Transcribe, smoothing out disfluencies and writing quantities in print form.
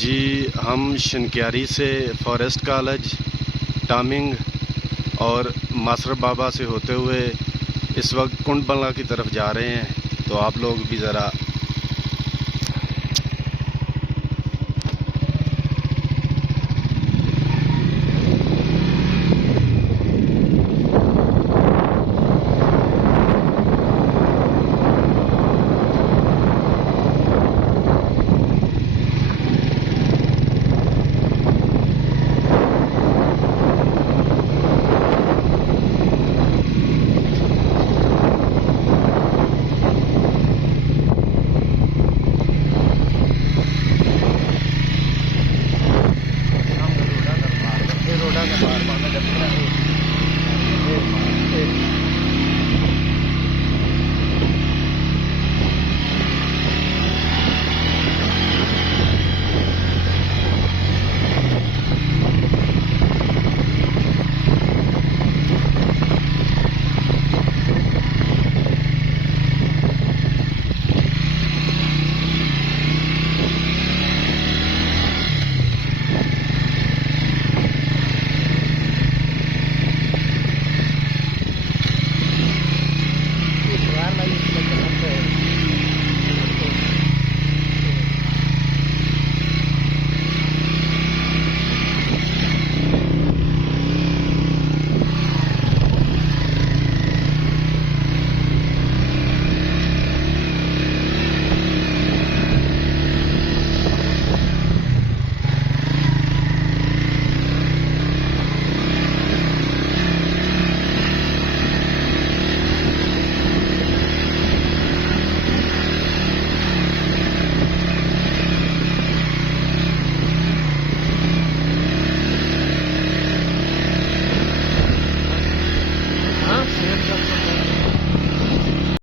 जी, हम शनक्यारी से forest college, timing और मासर बाबा से होते हुए इस वक्त कुंड बंगला की तरफ जा रहे हैं, तो आप लोग भी ज़रा